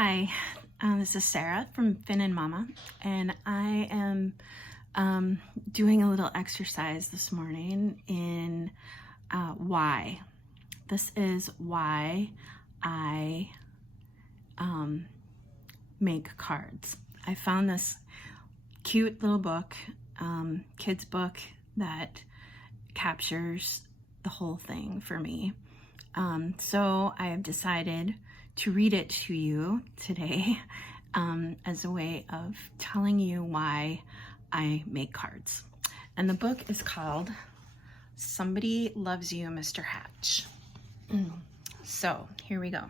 Hi, this is Sarah from Finn and Mama, and I am doing a little exercise this morning in why. This is why I make cards. I found this cute little book, kids book that captures the whole thing for me. So I have decided to read it to you today as a way of telling you why I make cards. And the book is called Somebody Loves You, Mr. Hatch. So here we go.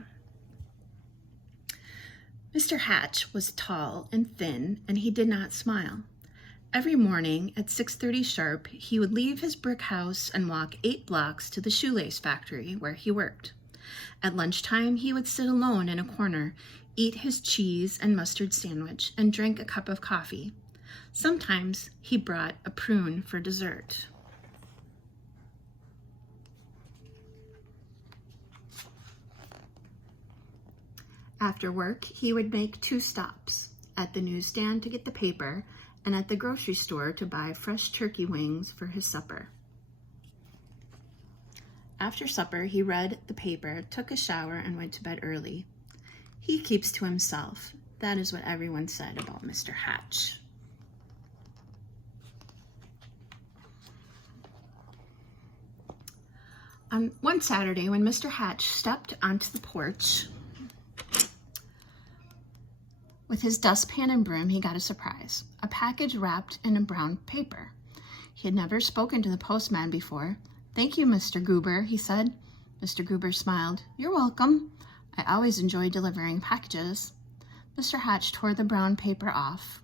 Mr. Hatch was tall and thin, and he did not smile. Every morning at 6:30 sharp, he would leave his brick house and walk 8 blocks to the shoelace factory where he worked. At lunchtime, he would sit alone in a corner, eat his cheese and mustard sandwich, and drink a cup of coffee. Sometimes he brought a prune for dessert. After work, he would make 2 stops, at the newsstand to get the paper, and at the grocery store to buy fresh turkey wings for his supper. After supper, he read the paper, took a shower, and went to bed early. He keeps to himself. That is what everyone said about Mr. Hatch. On one Saturday, when Mr. Hatch stepped onto the porch with his dustpan and broom, he got a surprise, a package wrapped in a brown paper. He had never spoken to the postman before. "Thank you, Mr. Goober," he said. Mr. Goober smiled. "You're welcome. I always enjoy delivering packages." Mr. Hatch tore the brown paper off.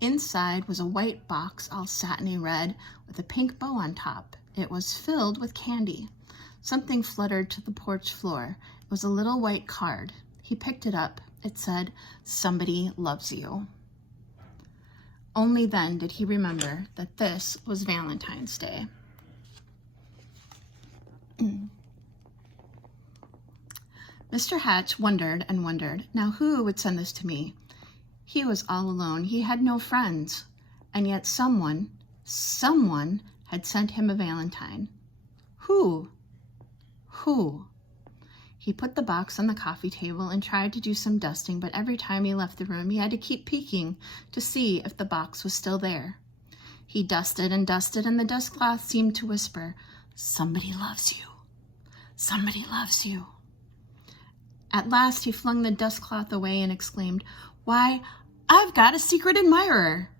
Inside was a white box, all satiny red, with a pink bow on top. It was filled with candy. Something fluttered to the porch floor. It was a little white card. He picked it up. It said, "Somebody loves you." Only then did he remember that this was Valentine's Day. Mr. Hatch wondered and wondered. Now who would send this to me? He was all alone. He had no friends. And yet someone had sent him a Valentine. Who? He put the box on the coffee table and tried to do some dusting, but every time he left the room, he had to keep peeking to see if the box was still there. He dusted and dusted, and the dust cloth seemed to whisper, "Somebody loves you. Somebody loves you." At last, he flung the dust cloth away and exclaimed, "Why, I've got a secret admirer."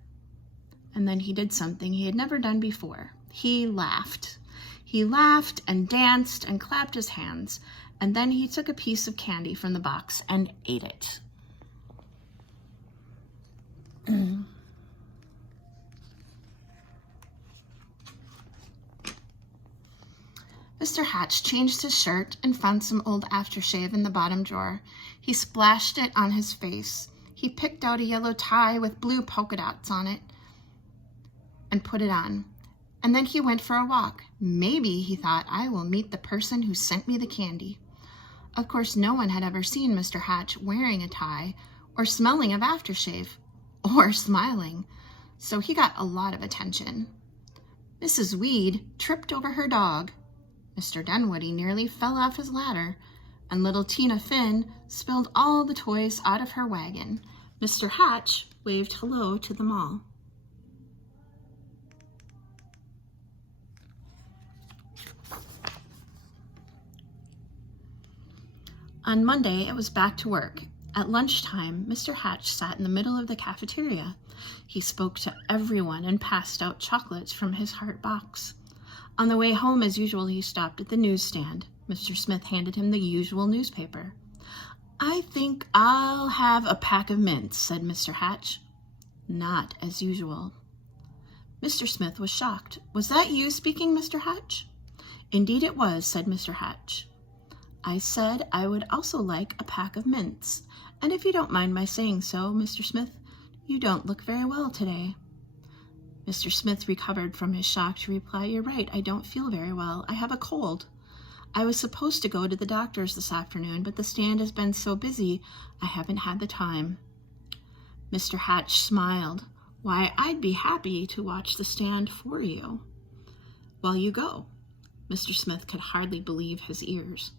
And then he did something he had never done before. He laughed. He laughed and danced and clapped his hands. And then he took a piece of candy from the box and ate it. Mr. Hatch changed his shirt and found some old aftershave in the bottom drawer. He splashed it on his face. He picked out a yellow tie with blue polka dots on it and put it on. And then he went for a walk. Maybe, he thought, I will meet the person who sent me the candy. Of course, no one had ever seen Mr. Hatch wearing a tie, or smelling of aftershave, or smiling, so he got a lot of attention. Mrs. Weed tripped over her dog. Mr. Dunwoody nearly fell off his ladder, and little Tina Finn spilled all the toys out of her wagon. Mr. Hatch waved hello to them all. On Monday, it was back to work. At lunchtime, Mr. Hatch sat in the middle of the cafeteria. He spoke to everyone and passed out chocolates from his heart box. On the way home, as usual, he stopped at the newsstand. Mr. Smith handed him the usual newspaper. "I think I'll have a pack of mints," said Mr. Hatch. Not as usual. Mr. Smith was shocked. "Was that you speaking, Mr. Hatch?" "Indeed it was," said Mr. Hatch. "I said I would also like a pack of mints. And if you don't mind my saying so, Mr. Smith, you don't look very well today." Mr. Smith recovered from his shock to reply, "You're right, I don't feel very well. I have a cold." I was supposed to go to the doctor's this afternoon, but the stand has been so busy, I haven't had the time. Mr. Hatch smiled. Why, I'd be happy to watch the stand for you while you go. Mr. Smith could hardly believe his ears.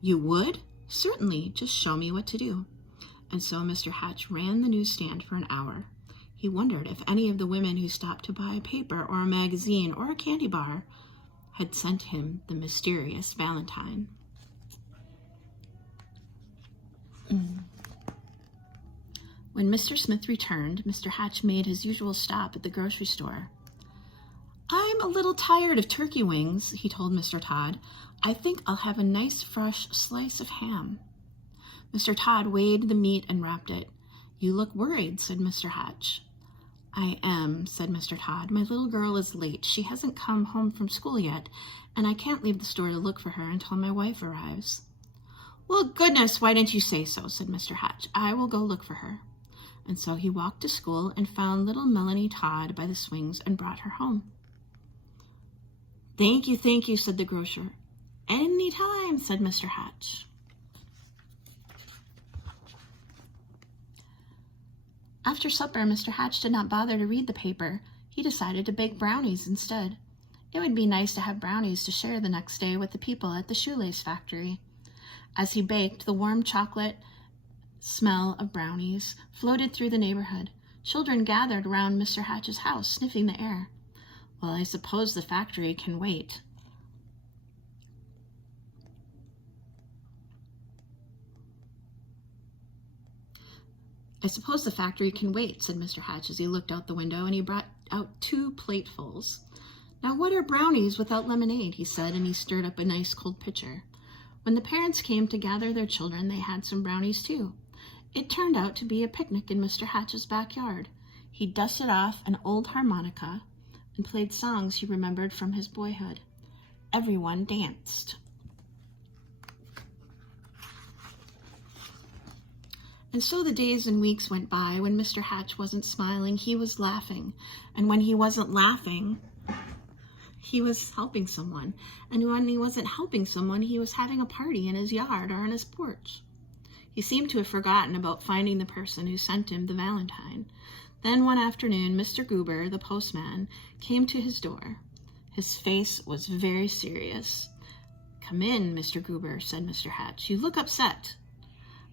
You would? Certainly, just show me what to do. And so Mr. Hatch ran the newsstand for an hour. He wondered if any of the women who stopped to buy a paper or a magazine or a candy bar had sent him the mysterious Valentine. When Mr. Smith returned, Mr. Hatch made his usual stop at the grocery store. I'm a little tired of turkey wings, he told Mr. Todd. I think I'll have a nice fresh slice of ham. Mr. Todd weighed the meat and wrapped it. You look worried, said Mr. Hatch. I am, said Mr. Todd. My little girl is late. She hasn't come home from school yet, and I can't leave the store to look for her until my wife arrives. Well, goodness, why didn't you say so, said Mr. Hatch. I will go look for her. And so he walked to school and found little Melanie Todd by the swings and brought her home. Thank you, said the grocer. Any time, said Mr. Hatch. After supper, Mr. Hatch did not bother to read the paper. He decided to bake brownies instead. It would be nice to have brownies to share the next day with the people at the shoelace factory. As he baked, the warm chocolate smell of brownies floated through the neighborhood. Children gathered around Mr. Hatch's house, sniffing the air. Well, I suppose the factory can wait. Said Mr. Hatch as he looked out the window, and he brought out 2 platefuls. Now what are brownies without lemonade, he said, and he stirred up a nice cold pitcher. When the parents came to gather their children, they had some brownies too. It turned out to be a picnic in Mr. Hatch's backyard. He dusted off an old harmonica and played songs he remembered from his boyhood. Everyone danced. And so the days and weeks went by. When Mr. Hatch wasn't smiling, he was laughing. And when he wasn't laughing, he was helping someone. And when he wasn't helping someone, he was having a party in his yard or on his porch. He seemed to have forgotten about finding the person who sent him the Valentine. Then one afternoon, Mr. Goober, the postman, came to his door. His face was very serious. Come in, Mr. Goober, said Mr. Hatch. You look upset.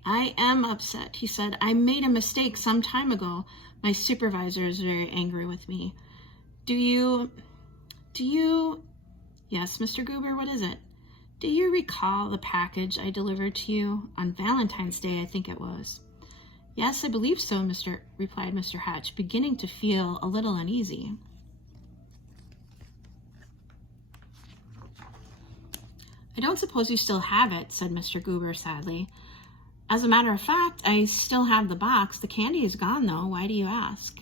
I am upset, he said. I made a mistake some time ago. My supervisor is very angry with me. Do you... Yes, Mr. Goober, what is it? Do you recall the package I delivered to you on Valentine's Day, I think it was? Yes, I believe so, replied Mr. Hatch, beginning to feel a little uneasy. I don't suppose you still have it, said Mr. Goober sadly. As a matter of fact, I still have the box. The candy is gone, though. Why do you ask?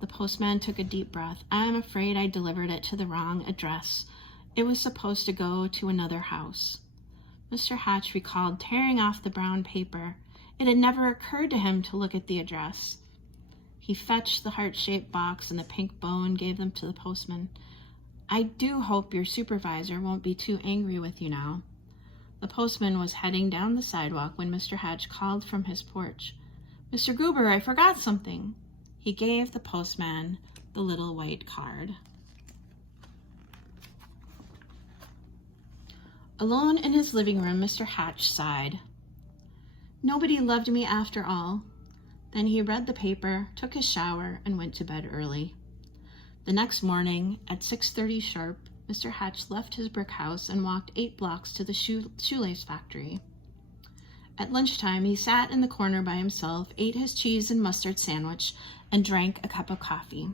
The postman took a deep breath. I'm afraid I delivered it to the wrong address. It was supposed to go to another house. Mr. Hatch recalled tearing off the brown paper. It had never occurred to him to look at the address. He fetched the heart-shaped box and the pink bow and gave them to the postman. I do hope your supervisor won't be too angry with you now. The postman was heading down the sidewalk when Mr. Hatch called from his porch. Mr. Goober, I forgot something. He gave the postman the little white card. Alone in his living room, Mr. Hatch sighed. Nobody loved me after all. Then he read the paper, took his shower, and went to bed early. The next morning, at 6:30 sharp, Mr. Hatch left his brick house and walked 8 blocks to the shoelace factory. At lunchtime, he sat in the corner by himself, ate his cheese and mustard sandwich, and drank a cup of coffee.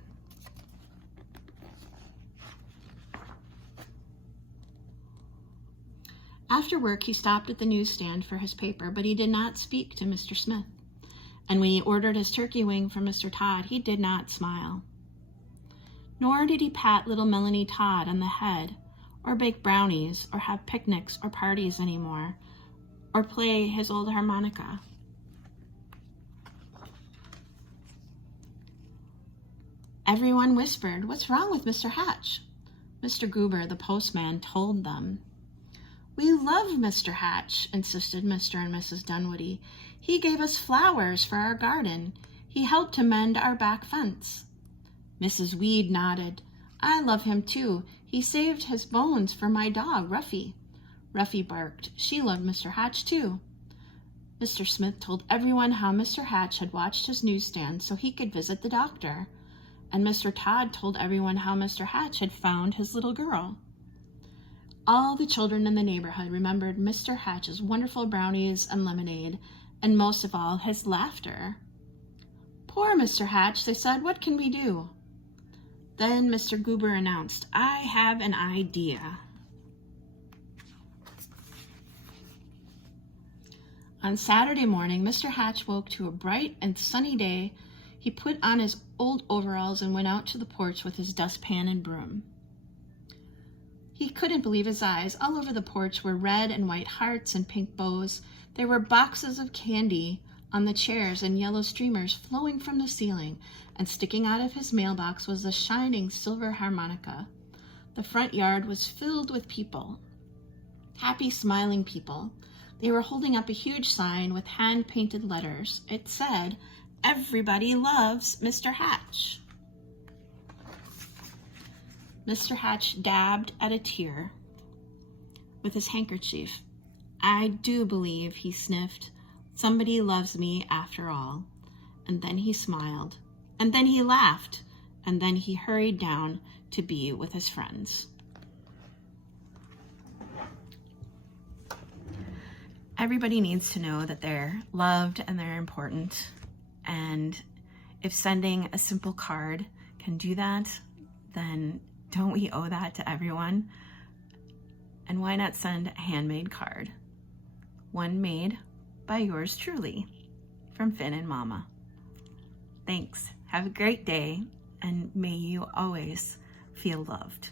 After work, he stopped at the newsstand for his paper, but he did not speak to Mr. Smith. And when he ordered his turkey wing from Mr. Todd, he did not smile. Nor did he pat little Melanie Todd on the head, or bake brownies, or have picnics or parties anymore, or play his old harmonica. Everyone whispered, "What's wrong with Mr. Hatch?" Mr. Goober, the postman, told them. "We love Mr. Hatch," insisted Mr. and Mrs. Dunwoody. "He gave us flowers for our garden. He helped to mend our back fence." Mrs. Weed nodded. "I love him too. He saved his bones for my dog, Ruffy." Ruffy barked. She loved Mr. Hatch too. Mr. Smith told everyone how Mr. Hatch had watched his newsstand so he could visit the doctor. And Mr. Todd told everyone how Mr. Hatch had found his little girl. All the children in the neighborhood remembered Mr. Hatch's wonderful brownies and lemonade, and most of all, his laughter. "Poor Mr. Hatch," they said. "What can we do?" Then Mr. Goober announced, "I have an idea." On Saturday morning, Mr. Hatch woke to a bright and sunny day. He put on his old overalls and went out to the porch with his dustpan and broom. He couldn't believe his eyes. All over the porch were red and white hearts and pink bows. There were boxes of candy on the chairs and yellow streamers flowing from the ceiling, and sticking out of his mailbox was a shining silver harmonica. The front yard was filled with people, happy, smiling people. They were holding up a huge sign with hand-painted letters. It said, "Everybody loves Mr. Hatch." Mr. Hatch dabbed at a tear with his handkerchief. "I do believe," he sniffed, "somebody loves me after all." And then he smiled. And then he laughed. And then he hurried down to be with his friends. Everybody needs to know that they're loved and they're important. And if sending a simple card can do that, then don't we owe that to everyone? And why not send a handmade card? One made by yours truly, from Finn and Mama. Thanks. Have a great day, and may you always feel loved.